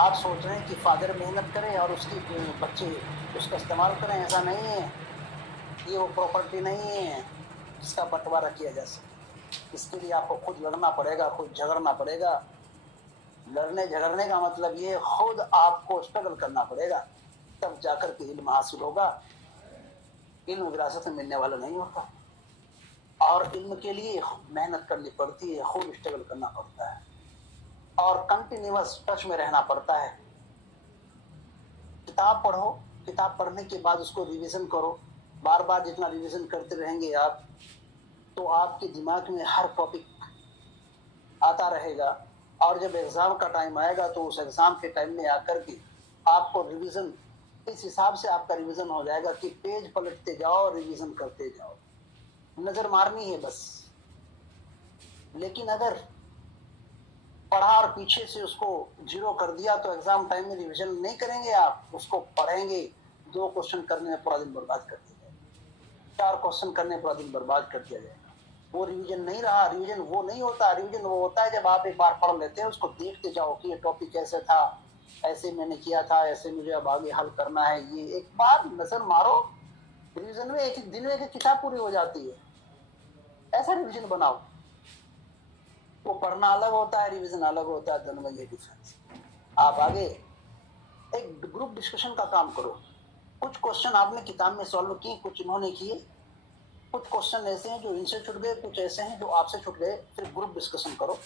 आप सोच रहे हैं कि फादर मेहनत करें और उसकी बच्चे उसका इस्तेमाल करें, ऐसा नहीं है। ये वो प्रॉपर्टी नहीं है जिसका बंटवारा किया जा सके। इसके लिए आपको खुद लड़ना पड़ेगा, खुद झगड़ना पड़ेगा। लड़ने झगड़ने का मतलब ये खुद आपको स्ट्रगल करना पड़ेगा, तब जाकर के इल्म हासिल होगा। इल्म विरासत में मिलने वाला नहीं होता, और इल्म के लिए मेहनत करनी पड़ती है, खूब स्ट्रगल करना पड़ता है और कंटिन्यूअस टच में रहना पड़ता है। किताब पढ़ो, किताब पढ़ने के बाद उसको रिवीजन करो। बार बार जितना रिवीजन करते रहेंगे आप, तो आपके दिमाग में हर टॉपिक आता रहेगा, और जब एग्जाम का टाइम आएगा तो उस एग्जाम के टाइम में आकर के आपको रिवीजन इस हिसाब से आपका रिवीजन हो जाएगा कि पेज पलटते जाओ, रिवीजन करते जाओ। नजर मारनी है बस। लेकिन अगर पढ़ा और पीछे से उसको जीरो कर दिया तो एग्जाम टाइम में रिवीजन नहीं करेंगे आप, उसको पढ़ेंगे, 2 क्वेश्चन करने में पूरा दिन बर्बाद कर दिया जाएगा, 4 क्वेश्चन करने में पूरा दिन बर्बाद कर दिया जाएगा। वो रिवीजन नहीं रहा। रिवीजन वो नहीं होता। रिवीजन वो होता है जब आप एक बार पढ़ लेते हैं, उसको देखते जाओ कि ये टॉपिक कैसे था, ऐसे मैंने किया था, ऐसे मुझे अब आगे हल करना है। ये एक बार नजर मारो, रिवीजन में एक दिन में एक किताब पूरी हो जाती है। ऐसा रिवीजन बनाओ। वो पढ़ना अलग होता है, रिवीजन अलग होता है, दोनों में ये डिफरेंस। आप आगे एक ग्रुप डिस्कशन का काम करो। कुछ क्वेश्चन आपने किताब में सॉल्व किए, कुछ इन्होंने किए, कुछ क्वेश्चन ऐसे हैं जो इनसे छूट गए, कुछ ऐसे हैं जो आपसे छूट गए। फिर ग्रुप डिस्कशन करो,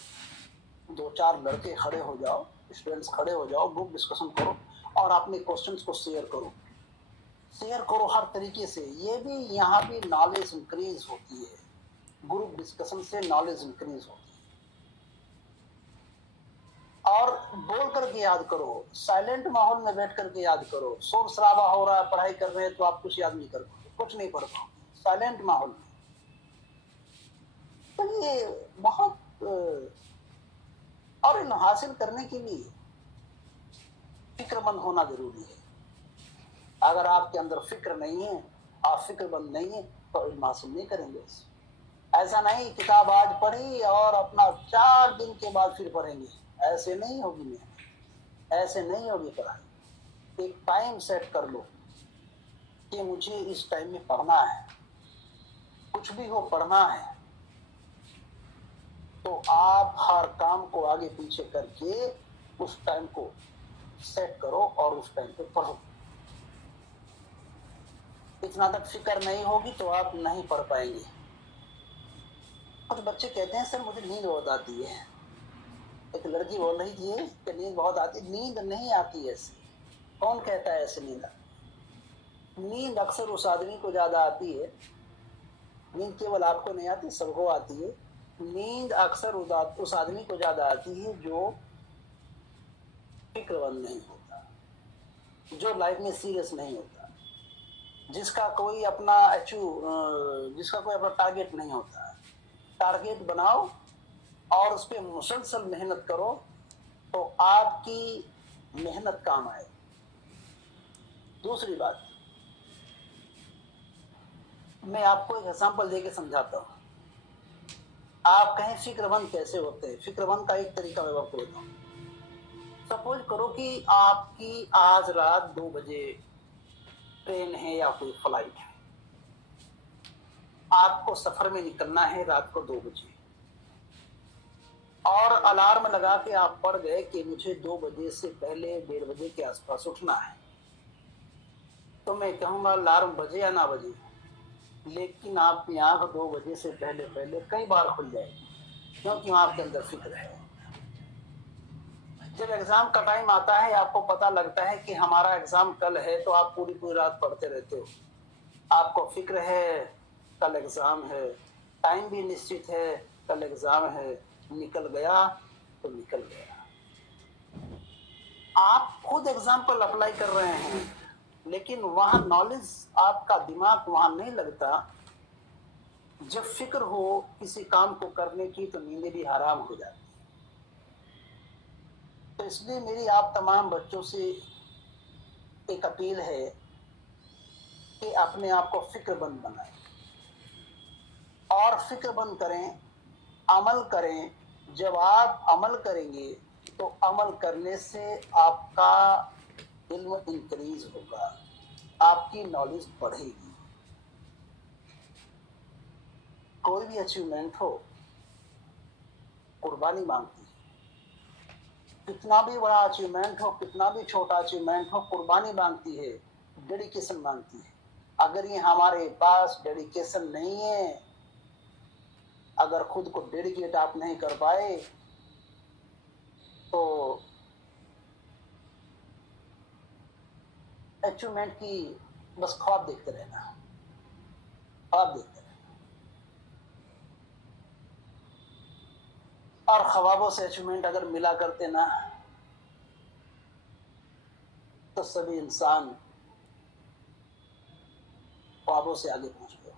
2-4 लड़के खड़े हो जाओ, स्टूडेंट्स खड़े हो जाओ, ग्रुप डिस्कशन करो और अपने क्वेश्चंस को शेयर करो। शेयर करो हर तरीके से। ये भी यहाँ भी नॉलेज इंक्रीज होती है। ग्रुप डिस्कशन से नॉलेज इंक्रीज होती है। और बोल करके याद करो, साइलेंट माहौल में बैठ करके याद करो। शोर शराबा हो रहा है, पढ़ाई कर रहे हैं तो आप कुछ याद नहीं कर पाओगे, कुछ नहीं पढ़ पाओगे साइलेंट माहौल में। तो ये बहुत और इन हासिल करने के लिए फिक्रमंद होना जरूरी है। अगर आपके अंदर फिक्र नहीं है, आप फिक्रमंद नहीं है, तो इल्म हासिल नहीं करेंगे। ऐसा नहीं किताब आज पढ़ी और अपना 4 दिन के बाद फिर पढ़ेंगे, ऐसे नहीं होगी मेहनत, ऐसे नहीं होगी पढ़ाई। एक टाइम सेट कर लो कि मुझे इस टाइम में पढ़ना है, कुछ भी हो पढ़ना है। तो आप हर काम को आगे पीछे करके उस टाइम को सेट करो और उस टाइम पे पढ़ो। इतना तक फिक्र नहीं होगी तो आप नहीं पढ़ पाएंगे। कुछ बच्चे कहते हैं सर मुझे नींद बहुत आती है। एक लड़की बोल रही थी कि नींद बहुत आती। नींद नहीं आती ऐसे। कौन कहता है ऐसे नींद? नींद अक्सर उस आदमी को ज्यादा आती है। नींद केवल आपको नहीं आती, सबको आती है। नींद अक्सर उस आदमी को ज्यादा आती है जो फिक्रमंद नहीं होता, जो लाइफ में सीरियस नहीं होता, जिसका कोई अपना जिसका कोई अपना टारगेट नहीं होता। टारगेट बनाओ और उस पर मुसलसल मेहनत करो तो आपकी मेहनत काम आए। दूसरी बात, मैं आपको एक एग्जांपल देके समझाता हूँ। आप कहें फिक्रमंद कैसे होते हैं? फिक्रमंद का एक तरीका मैं आपको बताऊँ। सपोज करो कि आपकी आज रात 2 बजे ट्रेन है या कोई फ्लाइट है, आपको सफर में निकलना है रात को 2 बजे, और अलार्म लगा के आप पढ़ गए कि मुझे 2 बजे से पहले 1:30 बजे के आसपास उठना है। तो मैं कहूंगा अलार्म बजे या ना बजे, लेकिन आपकी आंख 2 बजे से पहले पहले कई बार खुल जाएगी, क्योंकि आपके अंदर फिक्र है। जब एग्जाम का टाइम आता है, आपको पता लगता है कि हमारा एग्जाम कल है, तो आप पूरी पूरी रात पढ़ते रहते हो। आपको फिक्र है कल एग्जाम है, टाइम भी निश्चित है, कल एग्जाम है। निकल गया तो निकल गया। आप खुद एग्जाम्पल अप्लाई कर रहे हैं, लेकिन वहां नॉलेज, आपका दिमाग वहां नहीं लगता। जब फिक्र हो किसी काम को करने की तो नींद भी हराम हो जाती। तो इसलिए मेरी आप तमाम बच्चों से एक अपील है कि अपने आप को फिक्रमंद बनाएं और फिक्रमंद करें, अमल करें। जब आप अमल करेंगे तो अमल करने से आपका इल्म इंक्रीज होगा, आपकी नॉलेज बढ़ेगी। कोई भी अचीवमेंट हो कुर्बानी मांगती है, कितना भी बड़ा अचीवमेंट हो, कितना भी छोटा अचीवमेंट हो, कुर्बानी मांगती है, डेडिकेशन मांगती है। अगर ये हमारे पास डेडिकेशन नहीं है, अगर खुद को डेडिकेट आप नहीं कर पाए, तो अचीवमेंट की बस ख्वाब देखते रहना, ख्वाब देखते रहना। और ख्वाबों से अचीवमेंट अगर मिला करते ना, तो सभी इंसान ख्वाबों से आगे पहुंच गए।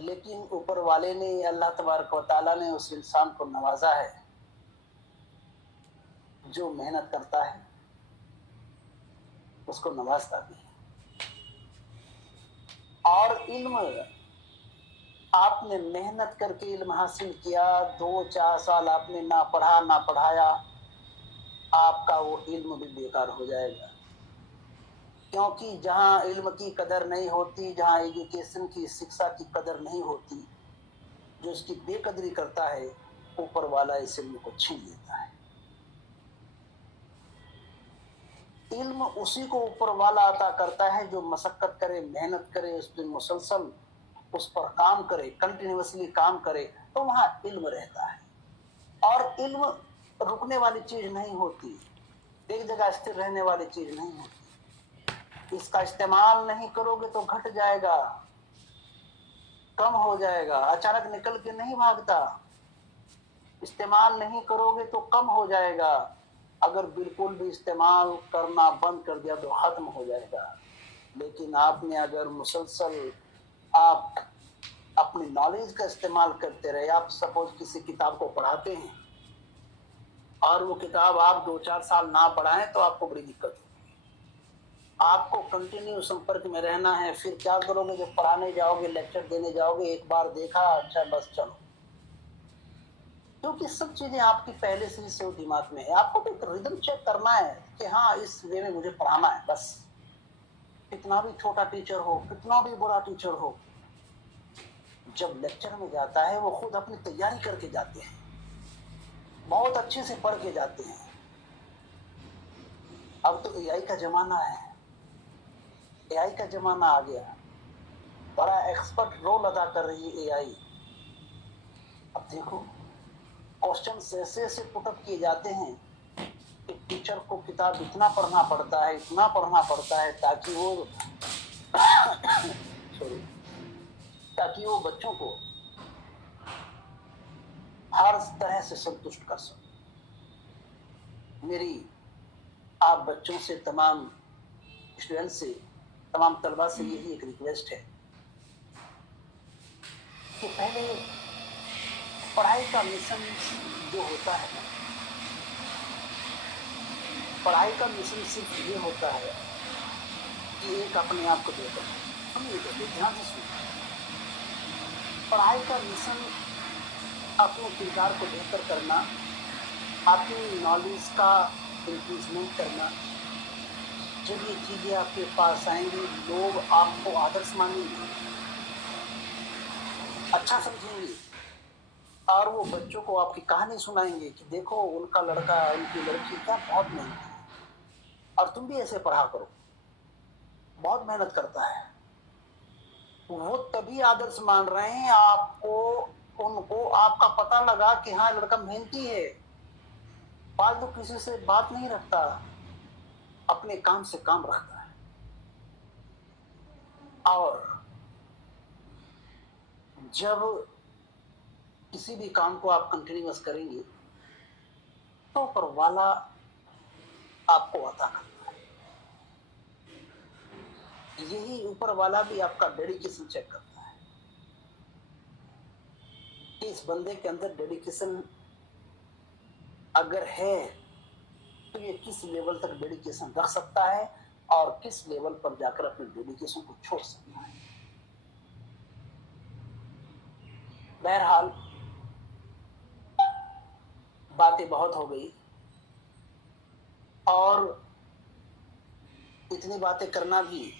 लेकिन ऊपर वाले ने, अल्लाह तबारक व तआला ने उस इंसान को नवाजा है जो मेहनत करता है, उसको नवाजता भी है। और इल्म आपने मेहनत करके इल्म हासिल किया, 2-4 साल आपने ना पढ़ा ना पढ़ाया, आपका वो इल्म भी बेकार हो जाएगा। क्योंकि जहां इल्म की कदर नहीं होती, जहां एजुकेशन की, शिक्षा की कदर नहीं होती, जो इसकी बेकदरी करता है, ऊपर वाला इस इल्म को छीन लेता है। इल्म उसी को ऊपर वाला अता करता है जो मशक्कत करे, मेहनत करे, उस पर मुसलसल उस पर काम करे, कंटिन्यूअसली काम करे, तो वहां इल्म रहता है। और इल्म रुकने वाली चीज नहीं होती, एक जगह स्थिर रहने वाली चीज नहीं होती। इसका इस्तेमाल नहीं करोगे तो घट जाएगा, कम हो जाएगा, अचानक निकल के नहीं भागता। इस्तेमाल नहीं करोगे तो कम हो जाएगा, अगर बिल्कुल भी इस्तेमाल करना बंद कर दिया तो खत्म हो जाएगा। लेकिन आपने अगर मुसलसल आप अपनी नॉलेज का इस्तेमाल करते रहे, आप सपोज किसी किताब को पढ़ाते हैं और वो किताब आप 2-4 साल ना पढ़ाएं तो आपको बड़ी दिक्कत होगी। आपको कंटिन्यू संपर्क में रहना है। फिर क्या करोगे, जब पढ़ाने जाओगे, लेक्चर देने जाओगे, एक बार देखा, अच्छा बस चलो, क्योंकि सब चीजें आपकी पहले से ही सेव दिमाग में है। आपको तो एक रिदम चेक करना है कि हाँ इस वे में मुझे पढ़ाना है, बस। कितना भी छोटा टीचर हो, कितना भी बड़ा टीचर हो, जब लेक्चर में जाता है वो खुद अपनी तैयारी करके जाते हैं, बहुत अच्छे से पढ़ के जाते हैं। अब तो एआई का जमाना है, एआई का जमाना आ गया, बड़ा एक्सपर्ट रोल अदा कर रही है एआई। अब देखो, क्वेश्चन ऐसे ऐसे पुटअप किए जाते हैं कि टीचर को किताब इतना पढ़ना पड़ता है, इतना पढ़ना पड़ता है, ताकि वो सॉरी, ताकि वो बच्चों को हर तरह से संतुष्ट कर सके। मेरी आप बच्चों से, तमाम स्टूडेंट से, तमाम तलबा से यही एक रिक्वेस्ट है कि पहले पढ़ाई का मिशन जो होता है, पढ़ाई का मिशन सिर्फ ये होता है कि एक अपने आप को बेहतर, समझिए, ध्यान से सुनिए। पढ़ाई का मिशन अपने किरदार को बेहतर करना, अपनी नॉलेज का इंक्रीजमेंट करना। जब ये चीजें आपके पास आएंगी, लोग आपको आदर्श मानेंगे, अच्छा समझेंगे, और वो बच्चों को आपकी कहानी सुनाएंगे कि देखो उनका लड़का, उनकी लड़की क्या बहुत मेहनती है, और तुम भी ऐसे पढ़ा करो, बहुत मेहनत करता है। वो तभी आदर्श मान रहे हैं आपको, उनको आपका पता लगा कि हाँ लड़का मेहनती है, फालतू किसी से बात नहीं रखता, अपने काम से काम रखता है। और जब किसी भी काम को आप कंटिन्यूअस करेंगे तो ऊपर वाला आपको अता करता है। यही ऊपर वाला भी आपका डेडिकेशन चेक करता है कि इस बंदे के अंदर डेडिकेशन अगर है तो ये किस लेवल तक डेडिकेशन रख सकता है और किस लेवल पर जाकर अपने डेडिकेशन को छोड़ सकता है। बहरहाल बातें बहुत हो गई और इतनी बातें करना भी,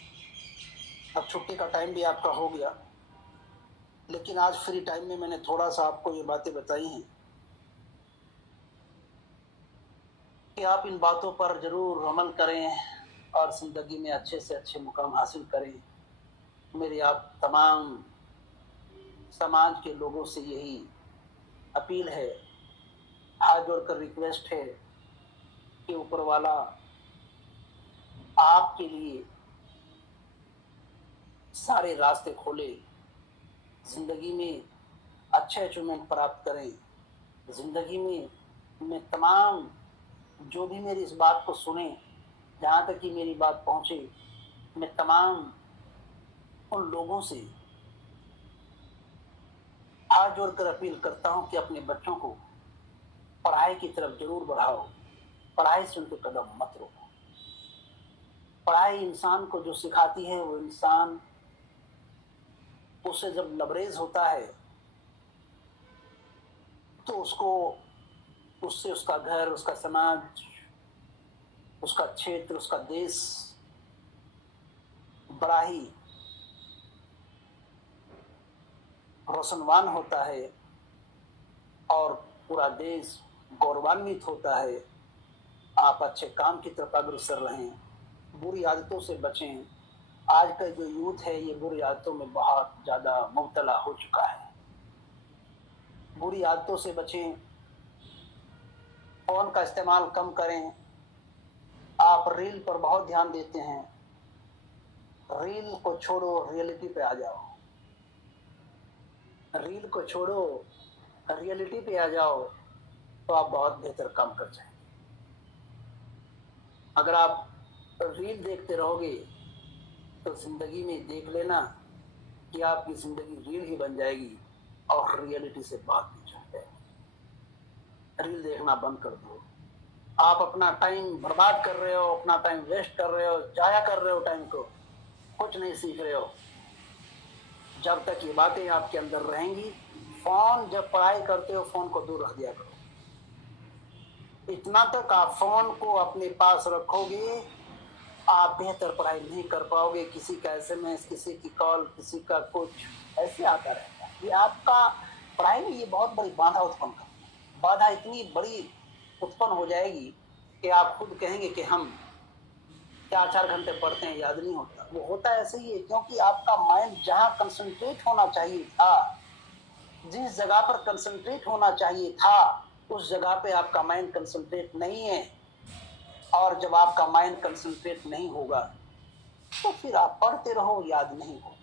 अब छुट्टी का टाइम भी आपका हो गया, लेकिन आज फ्री टाइम में मैंने थोड़ा सा आपको ये बातें बताई हैं कि आप इन बातों पर जरूर अमल करें और जिंदगी में अच्छे से अच्छे मुकाम हासिल करें। मेरी आप तमाम समाज के लोगों से यही अपील है, हाथ जोड़कर रिक्वेस्ट है कि ऊपर वाला आपके लिए सारे रास्ते खोले, जिंदगी में अच्छे अचीवमेंट प्राप्त करें। जिंदगी में तमाम जो भी मेरी इस बात को सुने, जहाँ तक कि मेरी बात पहुँचे, मैं तमाम उन लोगों से हाथ जोड़कर अपील करता हूँ कि अपने बच्चों को पढ़ाई की तरफ जरूर बढ़ाओ, पढ़ाई से उनके कदम मत रोको। पढ़ाई इंसान को जो सिखाती है, वो इंसान उससे जब लबरेज होता है तो उससे उसका घर, उसका समाज, उसका क्षेत्र, उसका देश बड़ा ही रोशनवान होता है और पूरा देश गौरवान्वित होता है। आप अच्छे काम की तरफ अग्रसर रहें, बुरी आदतों से बचें। आज का जो यूथ है ये बुरी आदतों में बहुत ज्यादा मुब्तला हो चुका है। बुरी आदतों से बचें, फोन का इस्तेमाल कम करें। आप रील पर बहुत ध्यान देते हैं, रील को छोड़ो, रियलिटी पे आ जाओ। रील को छोड़ो, रियलिटी पे आ जाओ, तो आप बहुत बेहतर काम कर जाएंगे। अगर आप रील देखते रहोगे तो जिंदगी में देख लेना कि आपकी जिंदगी रील ही बन जाएगी और रियलिटी से बहुत पीछे है। रील देखना बंद कर दो। आप अपना टाइम बर्बाद कर रहे हो, अपना टाइम वेस्ट कर रहे हो, जाया कर रहे हो टाइम को, कुछ नहीं सीख रहे हो। जब तक ये बातें आपके अंदर रहेंगी, फोन जब पढ़ाई करते हो फोन को दूर रख दिया करो। इतना तक आप फोन को अपने पास रखोगे, आप बेहतर पढ़ाई नहीं कर पाओगे। किसी का एसएमएस, किसी की कॉल, किसी का कुछ ऐसे आता रहेगा। ये आपका पढ़ाई में ये बहुत बड़ी बाधा उत्पन्न करता है। बाधा इतनी बड़ी उत्पन्न हो जाएगी कि आप खुद कहेंगे कि हम 4-4 घंटे पढ़ते हैं, याद नहीं होता। वो होता ऐसे ही है क्योंकि आपका माइंड जहाँ कंसंट्रेट होना चाहिए था, जिस जगह पर कंसंट्रेट होना चाहिए था, उस जगह पे आपका माइंड कंसंट्रेट नहीं है। और जब आपका माइंड कंसंट्रेट नहीं होगा तो फिर आप पढ़ते रहो, याद नहीं हो,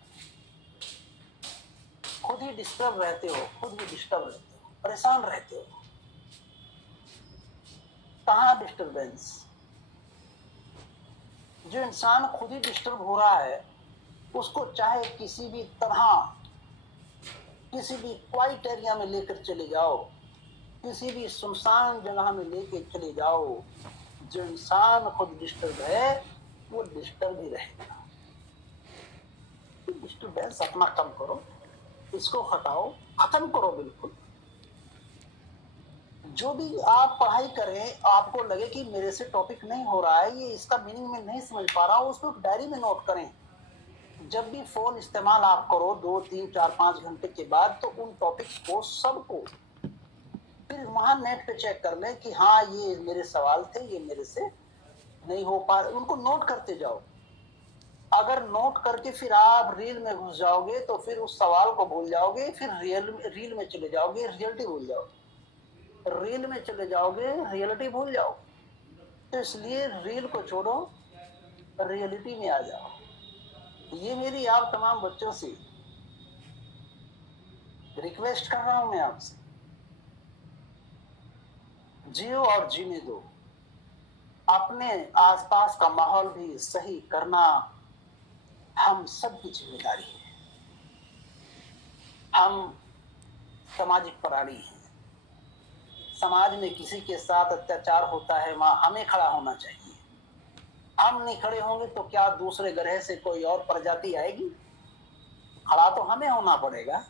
खुद ही डिस्टर्ब रहते हो, परेशान रहते हो। कहाँ डिस्टर्बेंस? जो इंसान खुद ही डिस्टर्ब हो रहा है, उसको चाहे किसी भी तरह, किसी भी क्वाइट एरिया में लेकर चले जाओ, किसी भी सुनसान जगह में लेकर चले जाओ, जो इंसान खुद डिस्टर्ब है वो डिस्टर्ब ही रहेगा। डिस्टर्बेंस अपना कम करो, इसको हटाओ, खत्म करो बिल्कुल। जो भी आप पढ़ाई करें, आपको लगे कि मेरे से टॉपिक नहीं हो रहा है, ये इसका मीनिंग में नहीं समझ पा रहा हूँ, उसको डायरी में नोट करें। जब भी फोन इस्तेमाल आप करो 2, 3, 4, 5 घंटे के बाद, तो उन टॉपिक्स को सबको फिर वहां नेट पे चेक कर लें कि हाँ ये मेरे सवाल थे, ये मेरे से नहीं हो पा रहे, उनको नोट करते जाओ। अगर नोट करके फिर आप रील में घुस जाओगे तो फिर उस सवाल को भूल जाओगे, फिर रील में चले जाओगे, रियलिटी भूल जाओगे, रील में चले जाओगे, रियलिटी भूल जाओ। तो इसलिए रील को छोड़ो, रियलिटी में आ जाओ। ये मेरी आप तमाम बच्चों से रिक्वेस्ट कर रहा हूं मैं आपसे। जियो और जीने दो। अपने आसपास का माहौल भी सही करना हम सबकी जिम्मेदारी है। हम सामाजिक प्राणी हैं। समाज में किसी के साथ अत्याचार होता है, वहां हमें खड़ा होना चाहिए। हम नहीं खड़े होंगे तो क्या दूसरे ग्रह से कोई और प्रजाति आएगी? खड़ा तो हमें होना पड़ेगा।